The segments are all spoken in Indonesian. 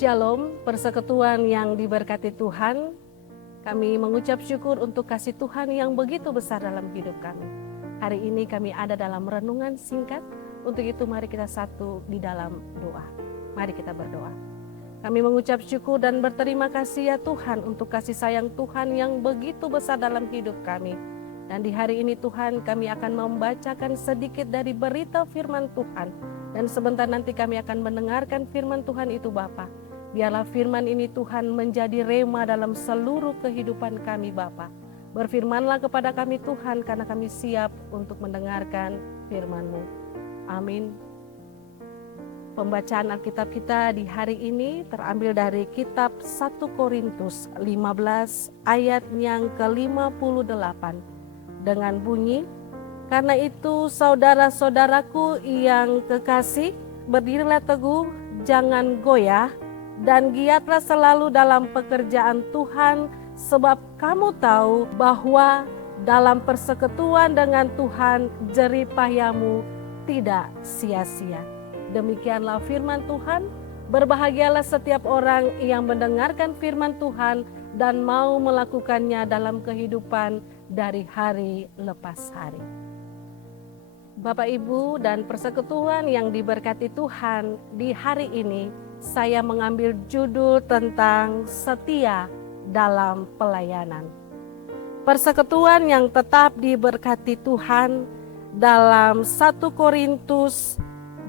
Shalom, persekutuan yang diberkati Tuhan. Kami mengucap syukur untuk kasih Tuhan yang begitu besar dalam hidup kami. Hari ini kami ada dalam renungan singkat. Untuk itu mari kita satu di dalam doa. Mari kita berdoa. Kami mengucap syukur dan berterima kasih ya Tuhan untuk kasih sayang Tuhan yang begitu besar dalam hidup kami. Dan di hari ini Tuhan, kami akan membacakan sedikit dari berita firman Tuhan. Dan sebentar nanti kami akan mendengarkan firman Tuhan itu Bapa. Biarlah firman ini Tuhan menjadi rema dalam seluruh kehidupan kami Bapa. Berfirmanlah kepada kami Tuhan, karena kami siap untuk mendengarkan firman-Mu. Amin. Pembacaan Alkitab kita di hari ini terambil dari kitab 1 Korintus 15 ayat yang ke-58 dengan bunyi, "Karena itu saudara-saudaraku yang kekasih, berdirilah teguh, jangan goyah, dan giatlah selalu dalam pekerjaan Tuhan, sebab kamu tahu bahwa dalam persekutuan dengan Tuhan jerih payahmu tidak sia-sia." Demikianlah firman Tuhan. Berbahagialah setiap orang yang mendengarkan firman Tuhan dan mau melakukannya dalam kehidupan dari hari lepas hari. Bapak, Ibu, dan persekutuan yang diberkati Tuhan, di hari ini saya mengambil judul tentang setia dalam pelayanan. Persekutuan yang tetap diberkati Tuhan dalam 1 Korintus,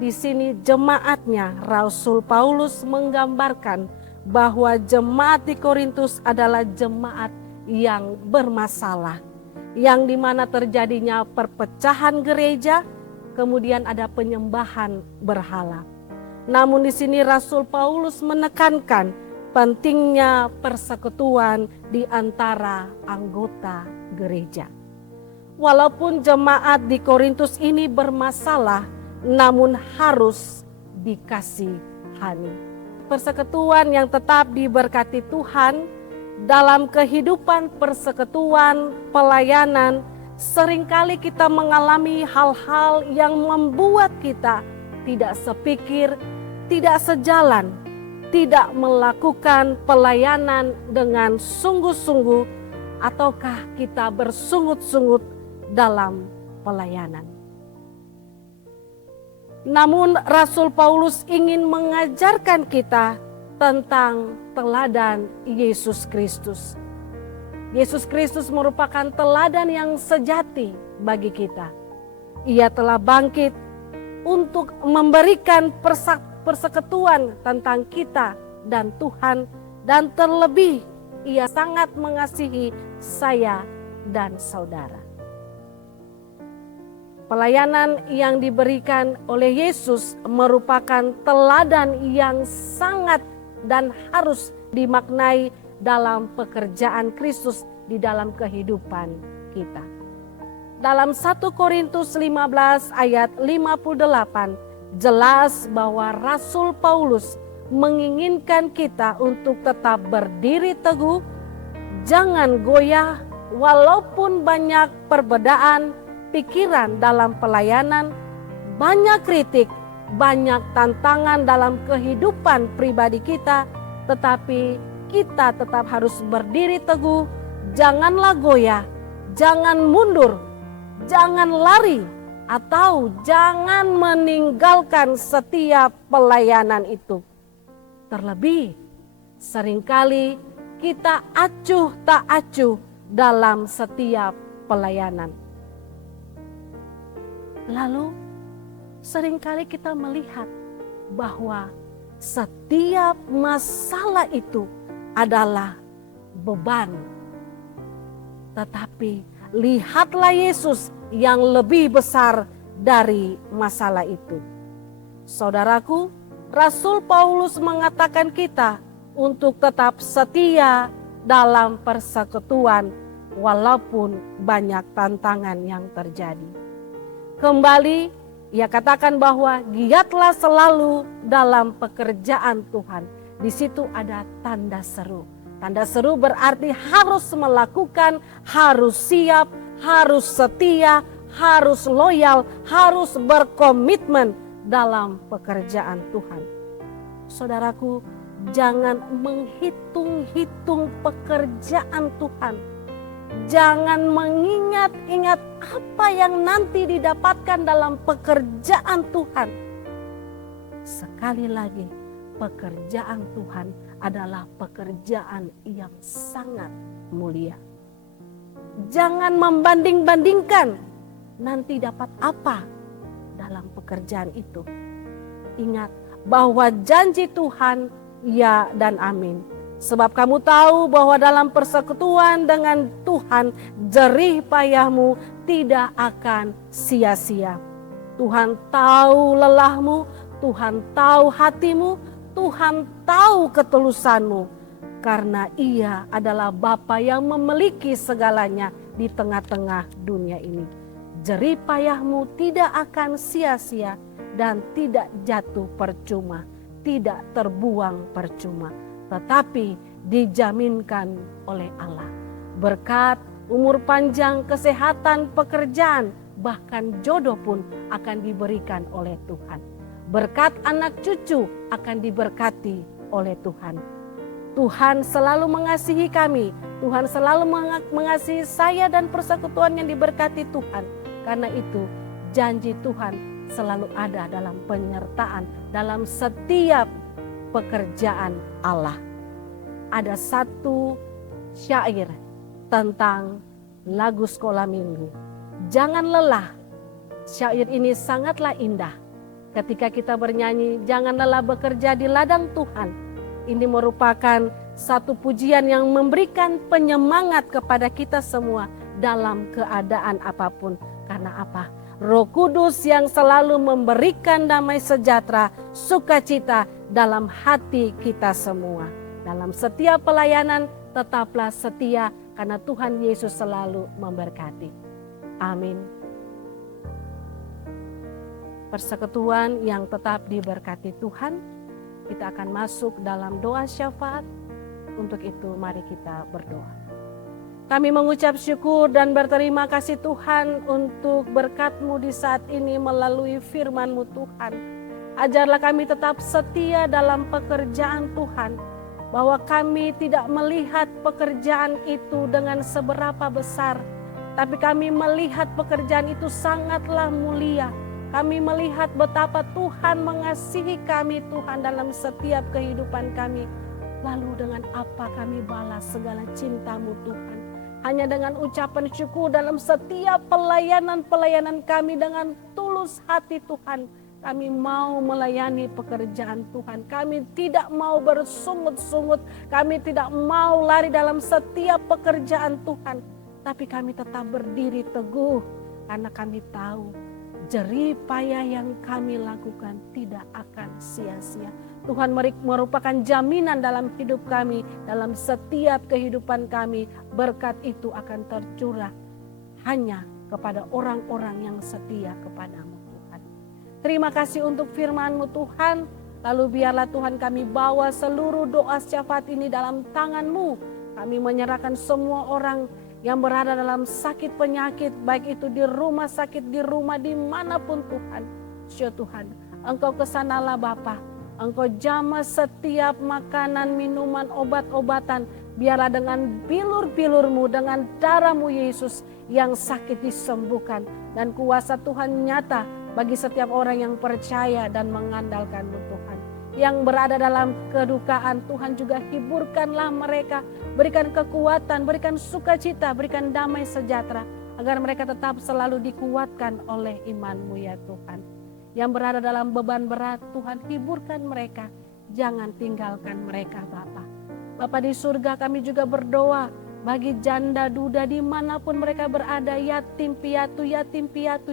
di sini jemaatnya Rasul Paulus menggambarkan bahwa jemaat di Korintus adalah jemaat yang bermasalah, yang dimana terjadinya perpecahan gereja, kemudian ada penyembahan berhala. Namun di sini Rasul Paulus menekankan pentingnya persekutuan di antara anggota gereja. Walaupun jemaat di Korintus ini bermasalah, namun harus dikasihani. Persekutuan yang tetap diberkati Tuhan. Dalam kehidupan persekutuan pelayanan, seringkali kita mengalami hal-hal yang membuat kita tidak sepikir, tidak sejalan, tidak melakukan pelayanan dengan sungguh-sungguh, ataukah kita bersungut-sungut dalam pelayanan. Namun Rasul Paulus ingin mengajarkan kita tentang teladan Yesus Kristus. Yesus Kristus merupakan teladan yang sejati bagi kita. Ia telah bangkit untuk memberikan persekutuan tentang kita dan Tuhan, dan terlebih Ia sangat mengasihi saya dan saudara. Pelayanan yang diberikan oleh Yesus merupakan teladan yang sangat dan harus dimaknai dalam pekerjaan Kristus di dalam kehidupan kita. Dalam 1 Korintus 15 ayat 58 jelas bahwa Rasul Paulus menginginkan kita untuk tetap berdiri teguh, jangan goyah walaupun banyak perbedaan pikiran dalam pelayanan, banyak kritik, banyak tantangan dalam kehidupan pribadi kita, tetapi kita tetap harus berdiri teguh, janganlah goyah, jangan mundur, jangan lari, atau jangan meninggalkan setiap pelayanan itu. Terlebih, seringkali kita acuh tak acuh dalam setiap pelayanan. Lalu, seringkali kita melihat bahwa setiap masalah itu adalah beban. Tetapi lihatlah Yesus yang lebih besar dari masalah itu. Saudaraku, Rasul Paulus mengatakan kita untuk tetap setia dalam persekutuan walaupun banyak tantangan yang terjadi. Kembali, ia katakan bahwa giatlah selalu dalam pekerjaan Tuhan. Di situ ada tanda seru. Tanda seru berarti harus melakukan, harus siap, harus setia, harus loyal, harus berkomitmen dalam pekerjaan Tuhan. Saudaraku, Jangan menghitung-hitung pekerjaan Tuhan. Jangan mengingat-ingat apa yang nanti didapatkan dalam pekerjaan Tuhan. Sekali lagi, pekerjaan Tuhan adalah pekerjaan yang sangat mulia. Jangan membanding-bandingkan nanti dapat apa dalam pekerjaan itu. Ingat bahwa janji Tuhan ya dan amin. Sebab kamu tahu bahwa dalam persekutuan dengan Tuhan, jerih payahmu tidak akan sia-sia. Tuhan tahu lelahmu, Tuhan tahu hatimu, Tuhan tahu ketulusanmu. Karena Ia adalah Bapa yang memiliki segalanya di tengah-tengah dunia ini. Jerih payahmu tidak akan sia-sia dan tidak jatuh percuma, tidak terbuang percuma, tetapi dijaminkan oleh Allah. Berkat, umur panjang, kesehatan, pekerjaan, bahkan jodoh pun akan diberikan oleh Tuhan. Berkat anak cucu akan diberkati oleh Tuhan. Tuhan selalu mengasihi kami. Tuhan selalu mengasihi saya dan persekutuan yang diberkati Tuhan. Karena itu janji Tuhan selalu ada dalam penyertaan dalam setiap pekerjaan Allah. Ada satu syair tentang lagu sekolah minggu. Jangan lelah. Syair ini sangatlah indah. Ketika kita bernyanyi, jangan lelah bekerja di ladang Tuhan. Ini merupakan satu pujian yang memberikan penyemangat kepada kita semua dalam keadaan apapun. Karena apa? Roh Kudus yang selalu memberikan damai sejahtera, sukacita dalam hati kita semua. Dalam setiap pelayanan tetaplah setia karena Tuhan Yesus selalu memberkati. Amin. Persekutuan yang tetap diberkati Tuhan. Kita akan masuk dalam doa syafaat. Untuk itu mari kita berdoa. Kami mengucap syukur dan berterima kasih Tuhan untuk berkat-Mu di saat ini melalui firman-Mu Tuhan. Ajarlah kami tetap setia dalam pekerjaan Tuhan. Bahwa kami tidak melihat pekerjaan itu dengan seberapa besar. Tapi kami melihat pekerjaan itu sangatlah mulia. Kami melihat betapa Tuhan mengasihi kami Tuhan dalam setiap kehidupan kami. Lalu dengan apa kami balas segala cinta-Mu Tuhan. Hanya dengan ucapan syukur dalam setiap pelayanan-pelayanan kami dengan tulus hati Tuhan. Kami mau melayani pekerjaan Tuhan. Kami tidak mau bersungut-sungut. Kami tidak mau lari dalam setiap pekerjaan Tuhan. Tapi kami tetap berdiri teguh karena kami tahu jerih payah yang kami lakukan tidak akan sia-sia. Tuhan merupakan jaminan dalam hidup kami, dalam setiap kehidupan kami. Berkat itu akan tercurah hanya kepada orang-orang yang setia kepadamu Tuhan. Terima kasih untuk firman-Mu Tuhan. Lalu biarlah Tuhan kami bawa seluruh doa syafaat ini dalam tangan-Mu. Kami menyerahkan semua orang yang berada dalam sakit penyakit, baik itu di rumah sakit, di rumah, dimanapun Tuhan. Tuhan, Engkau kesanalah Bapa. Engkau jamah setiap makanan, minuman, obat-obatan. Biarlah dengan bilur-bilur-Mu, dengan darah-Mu Yesus yang sakit disembuhkan. Dan kuasa Tuhan nyata bagi setiap orang yang percaya dan mengandalkan-Mu Tuhan. Yang berada dalam kedukaan, Tuhan juga hiburkanlah mereka. Berikan kekuatan, berikan sukacita, berikan damai sejahtera. Agar mereka tetap selalu dikuatkan oleh iman-Mu ya Tuhan. Yang berada dalam beban berat, Tuhan hiburkan mereka. Jangan tinggalkan mereka Bapa. Bapa di surga, kami juga berdoa bagi janda duda dimanapun mereka berada, yatim piatu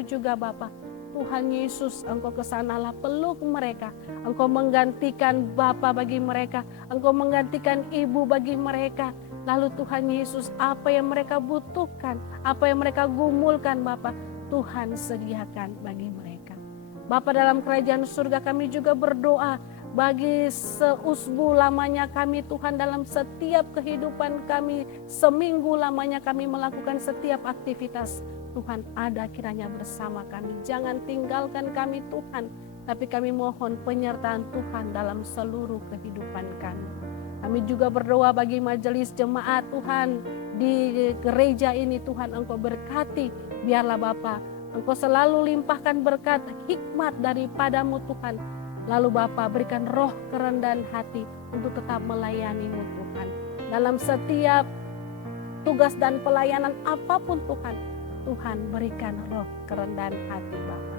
juga Bapa. Tuhan Yesus, Engkau kesanalah, peluk mereka. Engkau menggantikan Bapa bagi mereka. Engkau menggantikan Ibu bagi mereka. Lalu Tuhan Yesus, apa yang mereka butuhkan, apa yang mereka gumulkan Bapa, Tuhan sediakan bagi mereka. Bapa dalam kerajaan surga, kami juga berdoa bagi seusbu lamanya kami Tuhan, dalam setiap kehidupan kami, seminggu lamanya kami melakukan setiap aktivitas. Tuhan ada kiranya bersama kami. Jangan tinggalkan kami Tuhan. tapi kami mohon penyertaan Tuhan dalam seluruh kehidupan kami. Kami juga berdoa bagi majelis jemaat Tuhan di gereja ini. Tuhan, Engkau berkati, biarlah Bapa, Engkau selalu limpahkan berkat hikmat daripadamu Tuhan. Lalu Bapa, berikan roh kerendahan hati untuk tetap melayani-Mu Tuhan. Dalam setiap tugas dan pelayanan apapun Tuhan, Tuhan berikan roh kerendahan hati Bapa.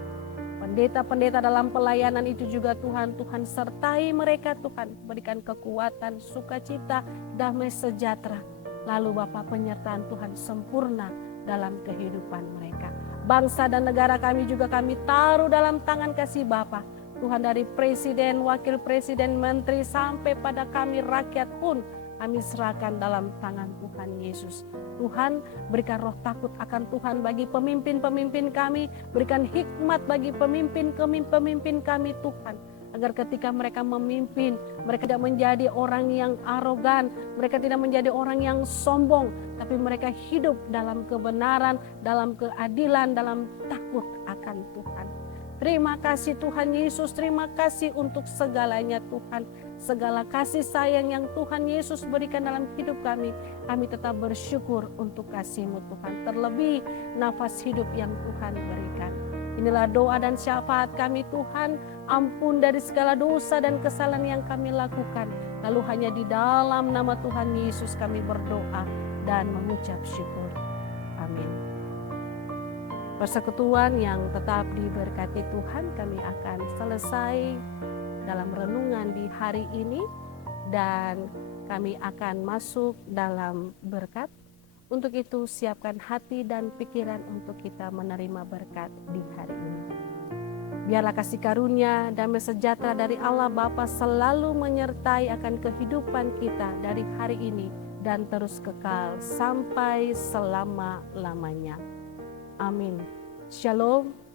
Pendeta-pendeta dalam pelayanan itu juga Tuhan sertai mereka Tuhan. Berikan kekuatan, sukacita, damai sejahtera. Lalu Bapa, penyertaan Tuhan sempurna dalam kehidupan mereka. Bangsa dan negara kami juga kami taruh dalam tangan kasih Bapa. Tuhan, dari presiden, wakil presiden, menteri, sampai pada kami rakyat pun kami serahkan dalam tangan Tuhan Yesus. Tuhan, berikan roh takut akan Tuhan bagi pemimpin-pemimpin kami. Berikan hikmat bagi pemimpin kami Tuhan. Agar ketika mereka memimpin, mereka tidak menjadi orang yang arogan. Mereka tidak menjadi orang yang sombong. Tapi mereka hidup dalam kebenaran, dalam keadilan, dalam takut akan Tuhan. Terima kasih Tuhan Yesus, terima kasih untuk segalanya Tuhan. Segala kasih sayang yang Tuhan Yesus berikan dalam hidup kami, kami tetap bersyukur untuk kasih-Mu Tuhan. Terlebih nafas hidup yang Tuhan berikan. Inilah doa dan syafaat kami Tuhan, ampun dari segala dosa dan kesalahan yang kami lakukan. Lalu hanya di dalam nama Tuhan Yesus kami berdoa dan mengucap syukur. Amin. Persekutuan yang tetap diberkati Tuhan, kami akan selesai dalam renungan di hari ini dan kami akan masuk dalam berkat. Untuk itu siapkan hati dan pikiran untuk kita menerima berkat di hari ini. Biarlah kasih karunia, damai sejahtera dari Allah Bapa selalu menyertai akan kehidupan kita dari hari ini dan terus kekal sampai selama-lamanya. Amin. Shalom.